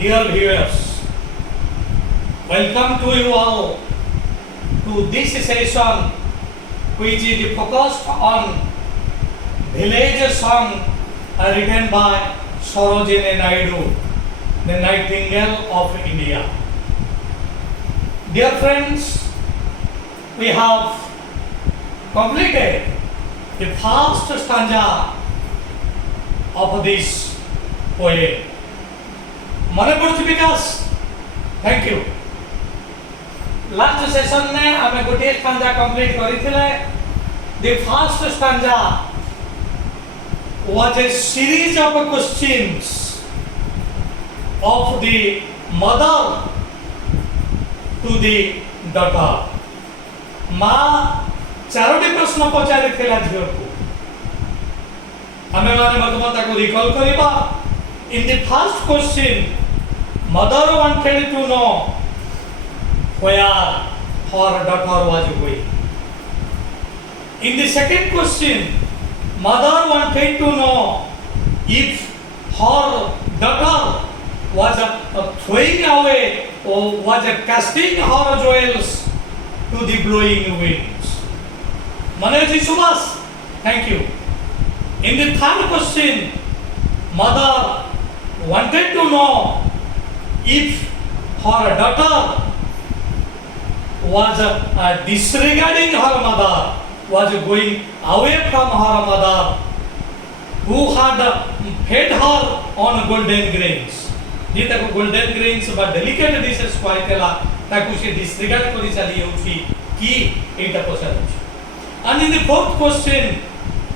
Dear viewers, welcome to you all to this session which is focused on village song written by Sarojini Naidu, the Nightingale of India. Dear friends, we have completed the first stanza of this poem. मने पड़ुछि Vikas, thank you. Last session में आमे गोटे stanza complete करिथिले. The first stanza was a series of questions of the mother to the daughter. माँ चारोटी प्रश्न पचारिथिला झियो को. आमे माने वर्तमान ताको रिकॉल करिबा. In the first question, mother wanted to know where her daughter was going. In the second question, mother wanted to know if her daughter was throwing away or was casting her jewels to the blowing winds. Manaji Subhas, thank you. In the third question, mother wanted to know if her daughter was disregarding her mother, was going away from her mother, who had fed her on golden grains. जे ताको golden grains बा delicate dishes कहला ताको से disregard करी चली होची कि एटा पसंद. And in the fourth question,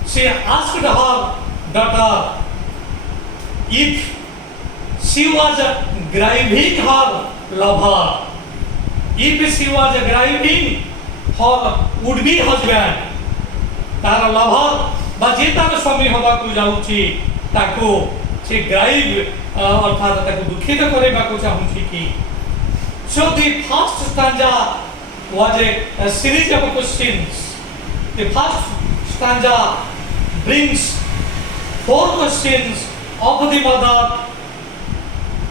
she asked her daughter if she was grieving her lover, if she was grieving her would-be husband, तार lover बा जे तार स्वामी होबा को जाउची ताको से ग्राइव अर्थात ताको दुखित करेबा को चाहुची कि. So the first stanza was a series of questions. The first stanza brings four questions of the mother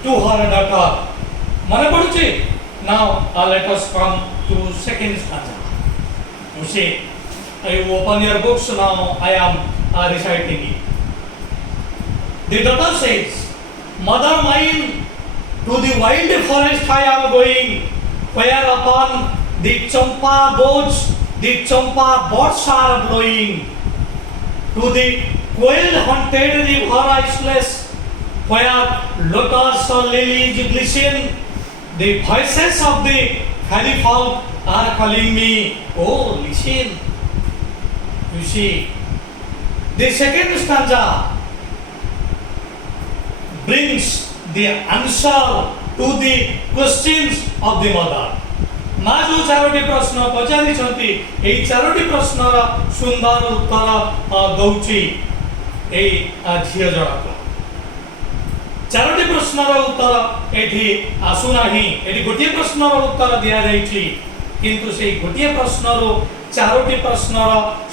to her daughter. Mane paduchi. Now let us come to second stanza. You see, you open your books now. I am reciting it. The daughter says, "Mother mine, to the wild forest I am going, whereupon the champa birds are blowing. To the quail-haunted river iceless, where lotus or lilies glisten, the voices of the fairy folk are calling me, oh listen." You see, the second stanza brings the answer to the questions of the mother. माँ जो चारोटी प्रश्न पचारि छंती एई चारोटी प्रश्नर सुंदर उत्तर दउची एई झियो जणक. चारोटी प्रश्नर उत्तर एठी आसु नाही. एठी गोटिए प्रश्नर उत्तर दिया जाईची, किंतु सेई गोटिए प्रश्नरो चारोटी प्रश्नर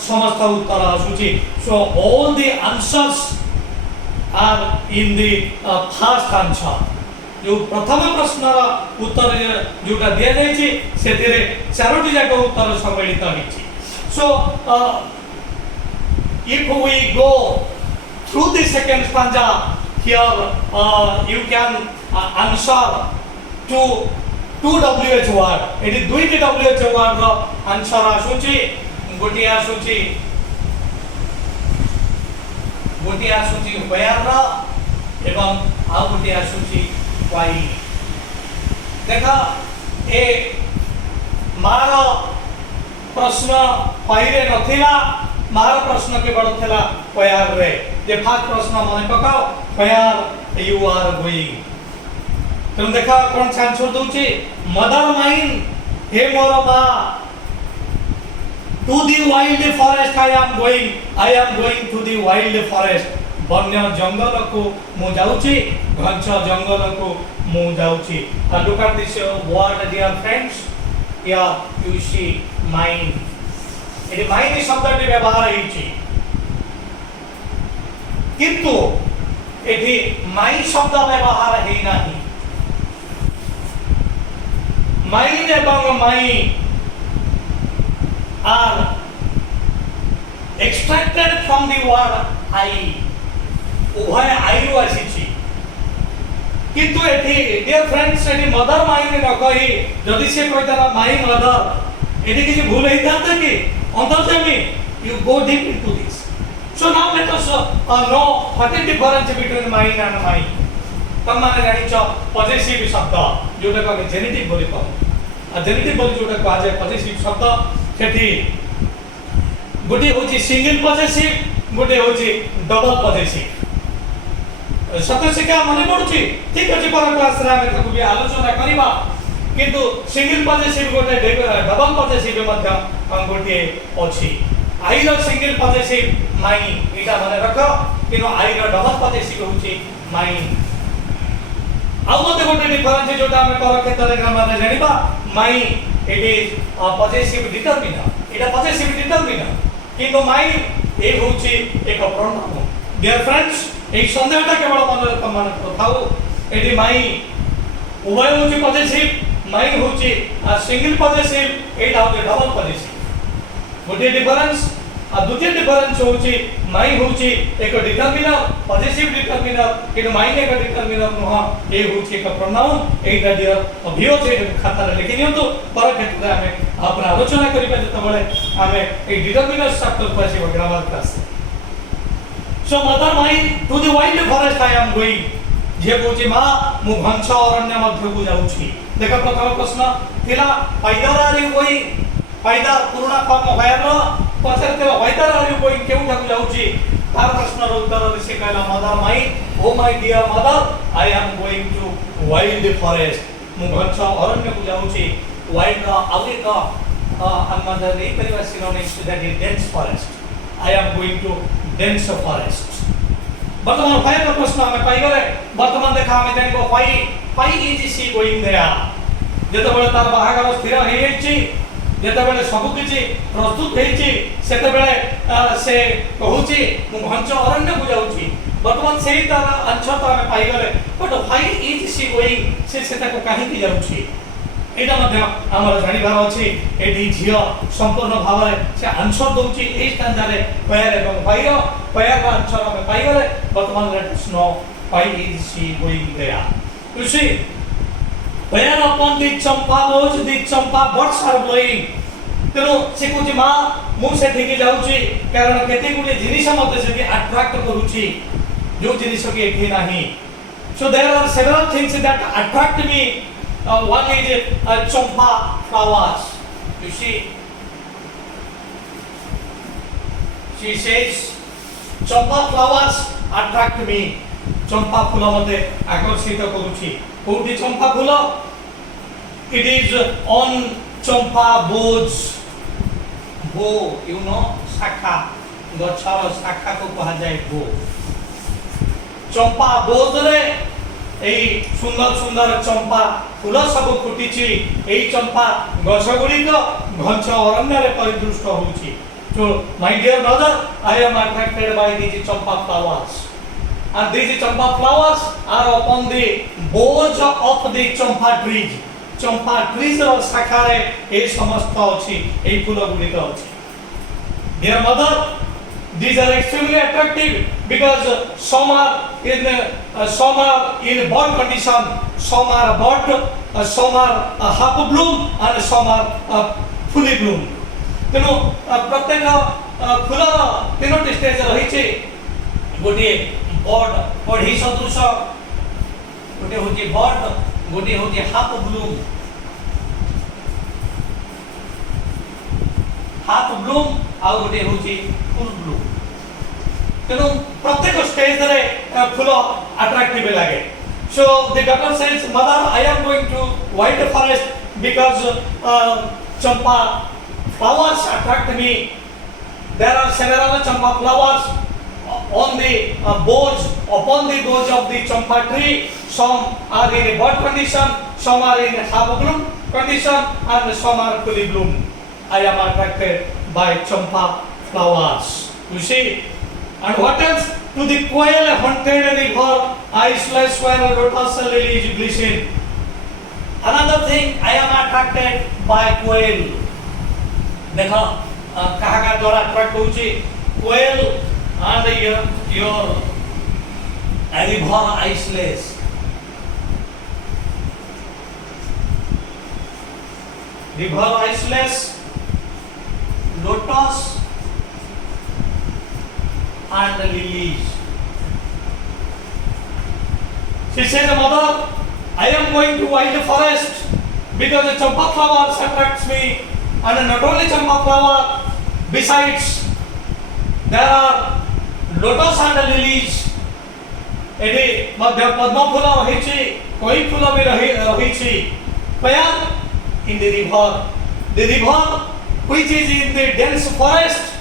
समस्त उत्तर आसुची. So all the answers are in the first answer. जो प्रथम प्रश्नर उत्तर जोटा दिया जाईची सेतिरे चारोटी जाक उत्तर सम्मिलित होईची. So if we go through the second stanza, here you can answer two WH word. एटी दुईटी WH word रो आंसर आसुची. गोटी आसुची where एवं आउ गोटी आसुची why. देखा ए मार प्रश्न why रे नथिला. मार प्रश्न केवल थिला where रे. जे फर्स्ट प्रश्न मने पकाओ where you are going. तुम देखा कोन आंसर दउची. मदर माइन, हे मोर मां, to the wild forest I am going to the wild forest. वन्य जंगल को मु जाउची, घंच जंगल को मु जाउची. Look at this word, dear friends. Here you see mine. एटी माइन शब्दटी व्यवहार होईची, किंतु एटी माई शब्द व्यवहार है नहीं. মাইন এবং মাই আর extracted from the word I উভয় আইরু আসিছি কিন্তু এটি ডিয়ার ফ্রেন্ডস এটি মদার মাইন ন কই যদি সে কইতারা মাই মদার এটি কিছু ভুল হইতাতা কি অন্তর্যামী you go deep into this. So now let us know what is the difference between mine and mine. तमाने जानिछ पॉजिटिव शब्द जोटा को जेनेटिव बोली को आ जेनेटिव बोली जोटा को आज पॉजिटिव शब्द सेठी गोटे होची सिंगल पॉजिटिव गोटे होची डबल पॉजिटिव सत्य शिक्षा मने पडुची ठीक अछि पर क्लास रे हम ताकू भी आलोचना करिबा किंतु सिंगल पॉजिटिव गोटे डबल पॉजिटिव मध्य गोटे अछि आई रो सिंगल पॉजिटिव माई एटा माने रखो किनो आई रो डबल पॉजिटिव होची माई आउ मते गोटे डिफरेंस जोटा हम पर क्षेत्र ग्रामर रे जानिबा my it is positive determiner एटा पॉजिटिव डिटरमिनर किंतु माई ए होची एक प्रोनाउन डियर फ्रेंड्स এই সন্দেহটা কেবল মনে প্রমাণ করথাও এটি মাই উভয় হচ্ছে পজিটিভ মাই হচ্ছে সিঙ্গেল পজিটিভ এইটা হচ্ছে ডবল পজিটিভ গোটে ডিফারেন্স আর দ্বিতীয় ডিফারেন্স হচ্ছে মাই হচ্ছে এক ডিটারমিনার পজিটিভ ডিটারমিনার কিন্তু মাই এক ডিটারমিনার নহ এই হচ্ছে এক প্রোনাউন এইটা ডিয়ার ভিও যে খাতারে লিখি নিয়ন্তু পর ক্ষেত্রে আমি আপন আলোচনা করিবা যেতবেলে আমি এই ডিটারমিনার চ্যাপ্টার পড়াইব grammar class So mother mine to the wild forest I am going. जे बोची मा मु घंच अरण्य मध्य को जाउछि देखा प्रथम प्रश्न थिला पाइदार आर यू गोइंग पाइदार पुराना फॉर्म होयर पछर ते पाइदार आर यू गोइंग केउ ठाकु जाउछि तार प्रश्न र उत्तर से कहला mother my oh my dear mother I am going to wild forest मु घंच अरण्य को जाउछि वाइल्ड का आगे का अनदर नहीं परिवार synonyms to that is dense forest I am going to dense forest बर्तमान फाइल का प्रश्न हमें पाई गले बर्तमान देखा हमें जानिबो why is she going there जेते बेले तार बाहागर स्थिर हे हेछि जेते बेले सब किछि प्रस्तुत हेछि सेते बेले से कहूछि मु घंच अरण्य को जाउछि बर्तमान सेही तार आंसर तो हमें पाई गले but why is she going से सेता को काहे की जाउछि एटा मध्य हमर जानिबार अछि एडी झियो संपूर्ण भावरे से आंसर दउछि ए स्टैंडा रे वेयर एवं वाइरो वेयर का आंसर हम पाई गले वर्तमान let us know why is she going there you see where upon the champa rose the champa birds are blowing तेनो से कुछ मा मु से ठिकी जाउछि कारण केते गुडी जिनिस मते से अट्रैक्ट करूछि जो जिनिस के एठी नाही so there are several things that attract me one is champa flowers you see she says champa flowers attract me champa phulo mate akashita koruchi kouti champa phulo it is on champa boughs bough you know shakha gachar shakha ko kaha jaye bough champa boughs re এই সুন্দর সুন্দর চম্পা ফুল সব ফুটিছি এই চম্পা গছগুড়ি ঘঞ্চ অরণ্যরে পরিদৃষ্ট হচ্ছে so my dear brother I am attracted by this champa flowers and these champa flowers are upon the boughs of the champa trees champa trees ର ଶାଖାରେ এই সমস্ত ଅଛି এই ফুলগুড়ি ଅଛି dear mother these are extremely attractive because some are in bud condition some are bud some are half bloom and some are fully bloom तेनो प्रत्येक Fuller तीनोटी stage रहिছে गोटे बड पढ़ी सदृश गोटे होची बड गोटे होची हाफ ब्लूम आ गोटे होची फुल ब्लूम तेनु प्रत्येक स्टेज रे फुल अट्रैक्टिव लागे so the doctor says mother I am going to wild forest because champa flowers attract me there are several champa flowers on the boughs upon the boughs of the champa tree some are in a bud condition some are in half bloom condition and some are fully bloom I am attracted by champa flowers you see and what else to the quail haunted river islands where lotus lilies glisten Another thing, I am attracted by quail. देखो कहाँ का द्वारा attract होची quail and your river isles. River isles, lotus and lilies. She says, Mother, I am going to wild forest because the champa flowers attracts me, and not only champa flower, besides there are lotus and lilies. एटी मध्य पद्म फूल रही कोई फूल भी रही where in the river which is in the dense forest,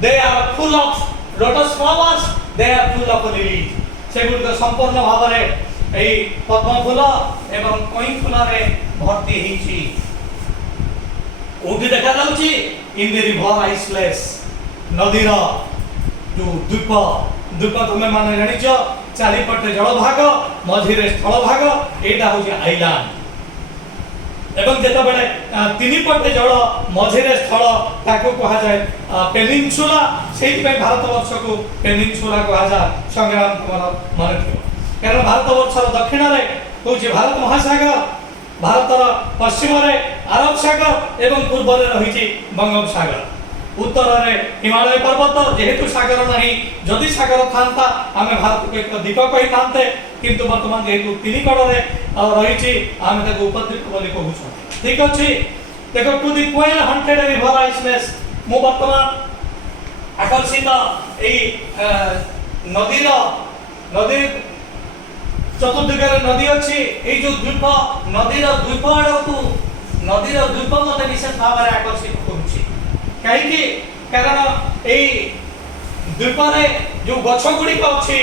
they are full of lotus flowers, they are full of lilies. सेगुड़ संपूर्ण भाव में पद्म फूल एवं कई फूल भर्ती होती उठी देखा जाउची इन द रिवर आइसलेस नदीर जो द्वीप द्वीप तुम माने जानिछ चारिपटे जल भाग मझिरे स्थल भाग एटा होची आइलैंड एवं जेते बेले तीन पटे जल मझिरे स्थल ताको कहा जाय पेनिनसुला सेहि पे भारत वर्ष को पेनिनसुला कहा जाय संग्राम कुमार मन थियो कारण भारत वर्षर दक्षिण रे होची भारत महासागर भारतर पश्चिम रे अरब सागर एवं पूर्व रे रहिछि बंगोपसागर उत्तर रे हिमालय पर्वत जेहेतु सागर नहीं जदि सागर थांता आमे भारत को एक द्वीप कहि थांते किंतु वर्तमान जेहेतु तीन कड़ रे रहिछि आमे ताको उपद्वीप बोली कहूछ ठीक अछि देखो to the quail hunted river isles मो वर्तमान आकर्षित एई नदी चतुर्दिगरे नदी अछि एई जो द्वीप नदीर द्वीप आडकू नदीर द्वीप मते विशेष भाव रे आकर्षित करूछि कहीं कारण ए द्वीप रे जो गछ गुडी अछि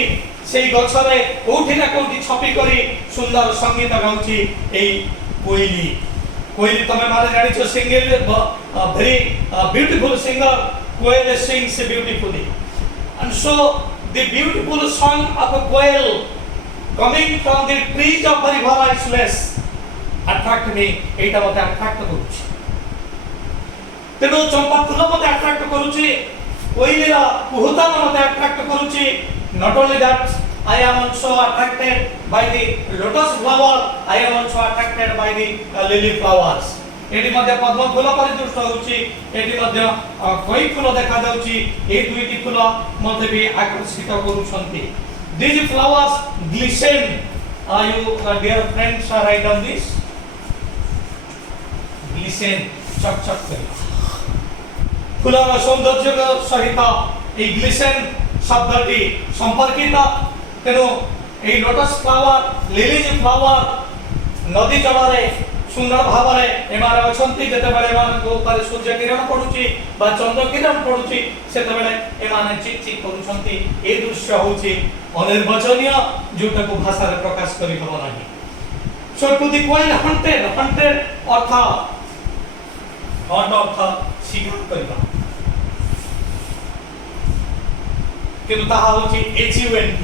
सेई गछ रे कोठी ना कोठी छपी करी सुंदर संगीत गाउछि ए कोइली कोइली तमे माने जानि छ single very beautiful singer koyal sings beautifully and so the beautiful song of a quail coming from the trees of the river isles attract me एटा मते attract करूछि तेनो चंपा फूल मते attract करूछि कोइलीरा कुहुतान मते attract करूछि not only that I am also attracted by the lotus flower I am also attracted by the lily flowers eighty मध्ये पद्म फूल परिदृष्ट होछि eighty मध्ये कोई फूल देखा जाउछि ए दुईटी फूल मते भी आकर्षित करूछन्ति these flowers glisten you dear friends are write down this glisten चक चक करी फूलर सौंदर्य सहित ए ग्लिसन शब्दटी संपर्कित तेनो a lotus flower lilies flower नदी जल रे सुंदर भाव रे एमारे अछंती जते बेले मान को ऊपर सूर्य किरण पडुची बा चंद्र किरण पडुची सेते बेले एमाने चिक चिक करूछंती ए दृश्य होची अनिर्वचनीय जोटा को भाषा रे प्रकाश करि हबो नाही सो टू द क्वेल हंटेड अर्थ शिकार करबा किंतु ताहा होची HUNT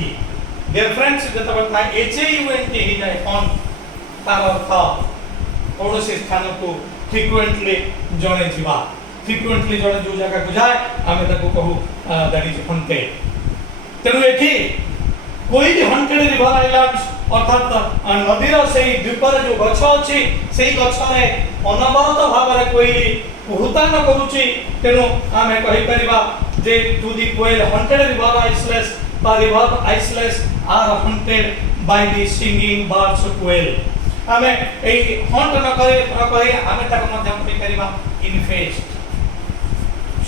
डियर फ्रेंड्स जते बेले था HUNT ही जाय ऑन तार अर्थ कौनसी स्थान को फ्रीक्वेंटली जणे जीवा फ्रीक्वेंटली जणे जो जगह को जाय आमे ताको कहू दैट इज हंटेड तेनु एठी कोई भी हंटेड रिवर आइलैंड्स अर्थात नदीर सेही द्वीपर जो गछ अछि सेही गछ रे अनवरत भाव रे कोई कुहुतान करूची तेनु आमे कहि परिबा जे to the quail hunted river isles बा river isles are hunted by the singing birds quail आमे ए हंट न करे आमे ताको मध्यम कहि परिबा infest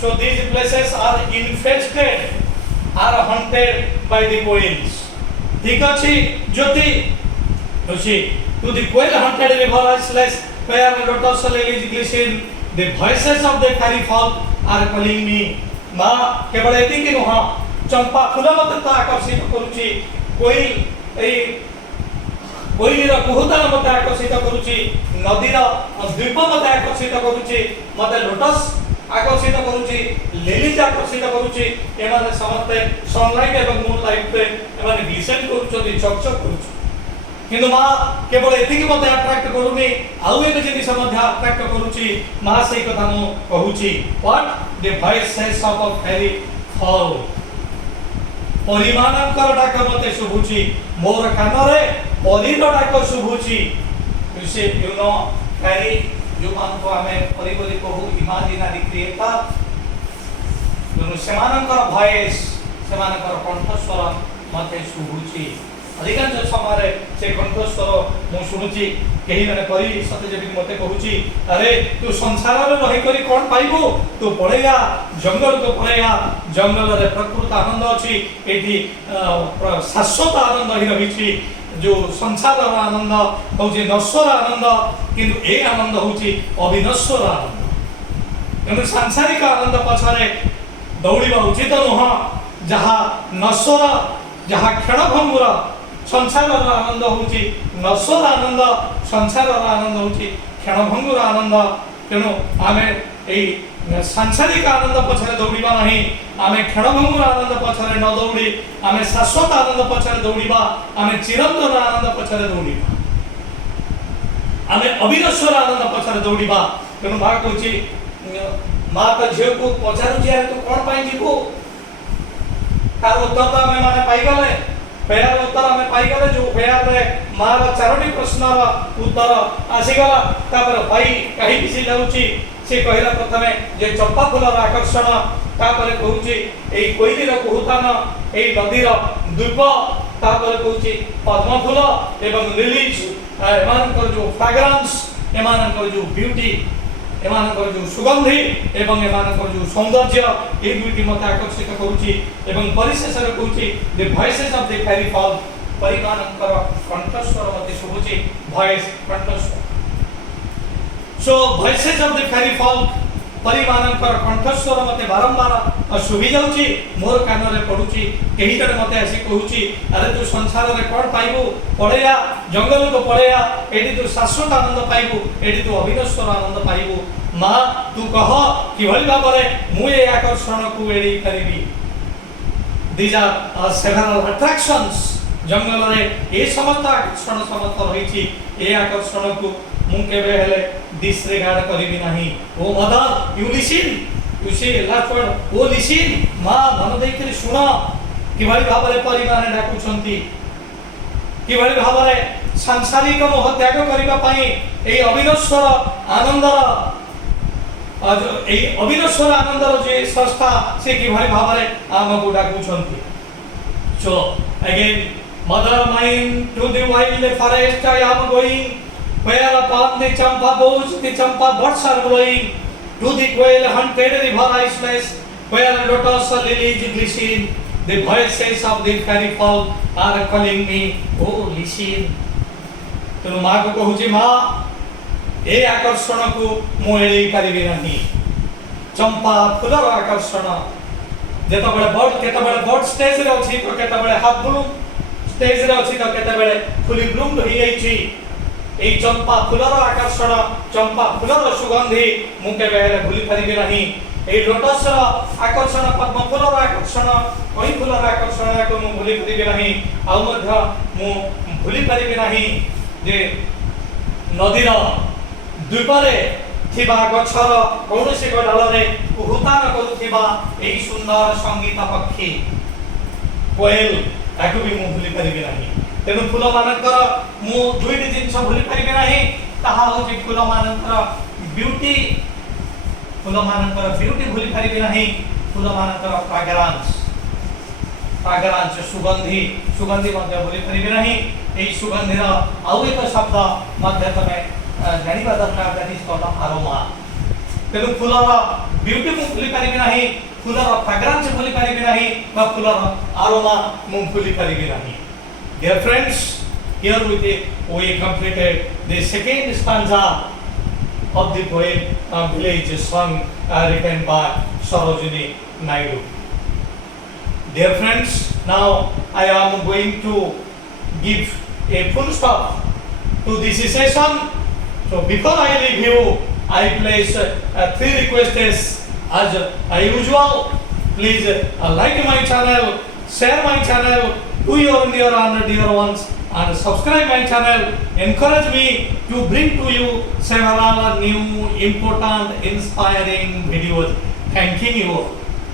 so these places are infested are hunted by the quails ठीक अछि ज्योति अछि to the quail hunted river isles where lotus lilies glisten the voices of the fairy folk are calling me मा केवल एति कि नह चंपा फूल मते त आकर्षित करूची कोई ए कोइलीर कुहुतान मते आकर्षित करूची नदीर द्वीप मते आकर्षित करूची मते लोटस आकर्षित करूची लिलीज आकर्षित करूची एमाने समस्त सनलाइट एवं मूनलाइट पे एमाने ग्लिसन करूची चकचक करूची କିନ୍ତୁ ମା କେବଳ ଏତିକି ମୋତେ ଆଟ୍ରାକ୍ଟ କରୁନି, ଆଉ ଏକ ଜିନିଷ ମଧ୍ୟ ଆଟ୍ରାକ୍ଟ କରୁଛି। ମା ସେଇ କଥା ମୁଁ କହୁଛି, what the voice says of a fairy fall, ପରିମାନଙ୍କର ଡାକ ମୋତେ ଶୁଭୁଛି, ମୋର କାନରେ ପରୀର ଡାକ ଶୁଭୁଛି। you know fairy ଯୋଉମାନଙ୍କୁ ଆମେ ପରୀ ବୋଲି କହୁ, ଇମାଜିନାରୀ କ୍ରିଏଟର, ତେଣୁ ସେମାନଙ୍କର ଭଏସ୍, ସେମାନଙ୍କର କଣ୍ଠସ୍ୱର ମୋତେ ଶୁଭୁଛି। ଅଧିକାଂଶ ସମୟରେ ସେ କଣ୍ଠସ୍ୱର ମୁଁ ଶୁଣୁଛି। କେହି ମାନେ ପରି ସତେ ଯେମିତି ମୋତେ କହୁଛି, ଆରେ ତୁ ସଂସାରରେ ରହିକରି କ'ଣ ପାଇବୁ, ତୁ ପଳେଇଆ ଜଙ୍ଗଲକୁ ପଳେଇଆ, ଜଙ୍ଗଲରେ ପ୍ରକୃତ ଆନନ୍ଦ ଅଛି, ଏଇଠି ଶାଶ୍ୱତ ଆନନ୍ଦ ହିଁ ରହିଛି। ଯେଉଁ ସଂସାରର ଆନନ୍ଦ ହେଉଛି ନଶ୍ୱର ଆନନ୍ଦ, କିନ୍ତୁ ଏ ଆନନ୍ଦ ହେଉଛି ଅବିନଶ୍ୱର ଆନନ୍ଦ। ତେଣୁ ସାଂସାରିକ ଆନନ୍ଦ ପଛରେ ଦୌଡ଼ିବା ଉଚିତ ନୁହଁ। ଯାହା ନଶ୍ୱର, ଯାହା କ୍ଷଣଭଙ୍ଗୁର, ସଂସାରର ଆନନ୍ଦ ହେଉଛି ନଶ୍ୱର ଆନନ୍ଦ, ସଂସାରର ଆନନ୍ଦ ହେଉଛି କ୍ଷଣଭଙ୍ଗୁର ଆନନ୍ଦ। ତେଣୁ ଆମେ ଏଇ ସାଂସାରିକ ଆନନ୍ଦ ପଛରେ ଦୌଡ଼ିବା ନାହିଁ, ଆମେ କ୍ଷଣଭଙ୍ଗୁର ଆନନ୍ଦ ପଛରେ ନ ଦୌଡ଼ି ଆମେ ଶାଶ୍ୱତ ଆନନ୍ଦ ପଛରେ ଦୌଡ଼ିବା, ଆମେ ଚିରନ୍ତନ ଆନନ୍ଦ ପଛରେ ଦୌଡ଼ିବା, ଆମେ ଅବିନଶ୍ୱର ଆନନ୍ଦ ପଛରେ ଦୌଡ଼ିବା। ତେଣୁ ମା କହୁଛି, ମା ତା ଝିଅକୁ ପଚାରୁଛି, ଆରେ ତୁ କ'ଣ ପାଇଁ ଯିବୁ? ତାର ଉତ୍ତର ତ ଆମେ ମାନେ ପାଇଗଲେ, ଫେୟାର ଉତ୍ତର ଆମେ ପାଇଗଲେ। ଯେଉଁ ଫେୟାରରେ ମାର 4ଟି ପ୍ରଶ୍ନର ଉତ୍ତର ଆସିଗଲା। ତାପରେ ଭାଇ କାହିଁକି ସେ ଯାଉଛି, ସେ କହିଲା ପ୍ରଥମେ ଯେ ଚମ୍ପା ଫୁଲର ଆକର୍ଷଣ, ତାପରେ କହୁଛି ଏଇ କୋଇଲିର କୁହୁତାନ, ଏଇ ନଦୀର ଦ୍ୱୀପ, ତାପରେ କହୁଛି ପଦ୍ମ ଫୁଲ ଏବଂ ଲିଲିଜ, ଏମାନଙ୍କର ଯେଉଁ ଫ୍ରାଗ୍ରାନ୍ସ, ଏମାନଙ୍କର ଯେଉଁ ବିୟୁଟି, ଏମାନଙ୍କର ଯେଉଁ ସୁଗନ୍ଧି ଏବଂ ଏମାନଙ୍କର ଯେଉଁ ସୌନ୍ଦର୍ଯ୍ୟ, এই দুইটি ମୋତେ ଆକର୍ଷିତ କରୁଛି। ଏବଂ ପରିଶେଷରେ କହୁଛି ଦି ଭଏସେସ୍ ଅଫ୍ ଦି ଫେରି ଫଲ୍, ପରିମାନଙ୍କର କଣ୍ଠସ୍ୱର ମୋତେ ଶୁଭୁଛି, ଭଏସ୍ କଣ୍ଠସ୍ୱର। ସୋ ଭଏସେସ୍ ଅଫ୍ ଦି ଫେରି ଫଲ୍, ପରିମାନଙ୍କର କଣ୍ଠସ୍ୱର ମୋତେ ବାରମ୍ବାର ଶୁଭି ଯାଉଛି, ମୋର କାନରେ ପଡ଼ୁଛି। କେହି ଜଣେ ମୋତେ ଆସି କହୁଛି, ଆରେ ତୁ ସଂସାରରେ କ'ଣ ପାଇବୁ, ପଳେଇଆ ଜଙ୍ଗଲକୁ ପଳେଇଆ, ଏଠି ତୁ ଶାଶ୍ୱତ ଆନନ୍ଦ ପାଇବୁ, ଏଠି ତୁ ଅବିନଶ୍ୱର ଆନନ୍ଦ ପାଇବୁ। ମା ତୁ କହ କିଭଳି ଭାବରେ ମୁଁ ଏ ଆକର୍ଷଣକୁ ଏଡ଼େଇ ପାରିବି। These are several attractions, ଜଙ୍ଗଲରେ ଏ ସମସ୍ତ ଆକର୍ଷଣ ସମସ୍ତ ରହିଛି। ଏ ଆକର୍ଷଣକୁ ମୁଁ କେବେ ହେଲେ disregard କରିବି ନାହିଁ। ଓ ମଦର ୟୁ ଲିସନ୍, ୟୁ ସେ ଲାଷ୍ଟ ୱାର୍ଡ, ଓ ଲିସନ୍, ମା ମନ ଦେଇକରି ଶୁଣ, କିଭଳି ଭାବରେ ପରିମାନେ ଡାକୁଛନ୍ତି, କିଭଳି ଭାବରେ ସାଂସାରିକ ମୋହ ତ୍ୟାଗ କରିବା ପାଇଁ ଏହି ଅବିନଶ୍ୱର ଆନନ୍ଦର, এই অবিনশ্বর আনন্দর যে স্রষ্টা, সে কিভাবে ভাবে আমাকে ডাকুଛନ୍ତି। So again, mother mine, to the wild forest I am going, where upon the champa boughs the champa buds are growing, to the quail hunted river I splash, where lotus lilies glisten, the voices of the fairy fall are calling me, oh listen। ତେଣୁ ମାଆକୁ କହୁଛି, ମା ଏ ଆକର୍ଷଣକୁ ମୁଁ ଏଡ଼େଇ ପାରିବି ନାହିଁ। ଚମ୍ପା ଫୁଲର ଆକର୍ଷଣ, ଯେତେବେଳେ କେତେବେଳେ ବଡ୍ ଷ୍ଟେଜରେ ଅଛି ତ କେତେବେଳେ ହାଫ୍ ବ୍ଲୁମ୍ ଷ୍ଟେଜରେ ଅଛି ତ କେତେବେଳେ ଫୁଲି ବ୍ଲୁମ୍ ହେଇଯାଇଛି। এই ଚମ୍ପା ଫୁଲର ଆକର୍ଷଣ, ଚମ୍ପା ଫୁଲର ସୁଗନ୍ଧି ମୁଁ କେବେ ହେଲେ ଭୁଲି ପାରିବି ନାହିଁ। এই ଲୋଟସର ଆକର୍ଷଣ, ପଦ୍ମ ଫୁଲର ଆକର୍ଷଣ, କଇଁ ଫୁଲର ଆକର୍ଷଣକୁ ମୁଁ ଭୁଲି ପାରିବି ନାହିଁ। ଆଉ ମଧ୍ୟ ମୁଁ ଭୁଲି ପାରିବି ନାହିଁ ଯେ ନଦୀର ଦ୍ୱୀପରେ ଥିବା ଗଛର କୌଣସି ଏକ ଡାଳରେ କୁହୁତାନ କରୁଥିବା ଏହି ସୁନ୍ଦର ସଙ୍ଗୀତ ପକ୍ଷୀ କୋଏଲ, ତାକୁ ବି ମୁଁ ଭୁଲି ପାରିବି ନାହିଁ। ତେଣୁ ଫୁଲମାନଙ୍କର ମୁଁ ଦୁଇଟି ଜିନିଷ ଭୁଲି ପାରିବି ନାହିଁ, ତାହା ହେଉଛି ଫୁଲମାନଙ୍କର ବିୟୁଟି, ଫୁଲମାନଙ୍କର ବିୟୁଟି ଭୁଲି ପାରିବି ନାହିଁ, ଫୁଲମାନଙ୍କର ଫ୍ରାଗ୍ରାନ୍ସ ସୁଗନ୍ଧି, ସୁଗନ୍ଧି ମଧ୍ୟ ଭୁଲି ପାରିବି ନାହିଁ। ଏହି ସୁଗନ୍ଧିର ଆଉ ଏକ ଶବ୍ଦ ମଧ୍ୟ ତମେ ଜାଣିବା ଦରକାର, that is called aroma। ତେଣୁ ଫୁଲର ବିୟୁଟି ମୁଁ ଭୁଲି ପାରିବି ନାହିଁ, ଫୁଲର ଫ୍ରାଗ୍ରାନ୍ସ ଭୁଲି ପାରିବି ନାହିଁ, ବା ଫୁଲର ଆରୋମା ମୁଁ ଭୁଲି ପାରିବି ନାହିଁ। Dear friends, here we completed the second stanza of the poem Village Song written by Sarojini Naidu. Dear friends, now I am going to give a full stop to this session. So before I leave you, I place 3 requests as usual. Please like my channel, share my channel to your near and dear ones, and subscribe my channel. Encourage me to bring to you several new important, inspiring videos. Thanking you all.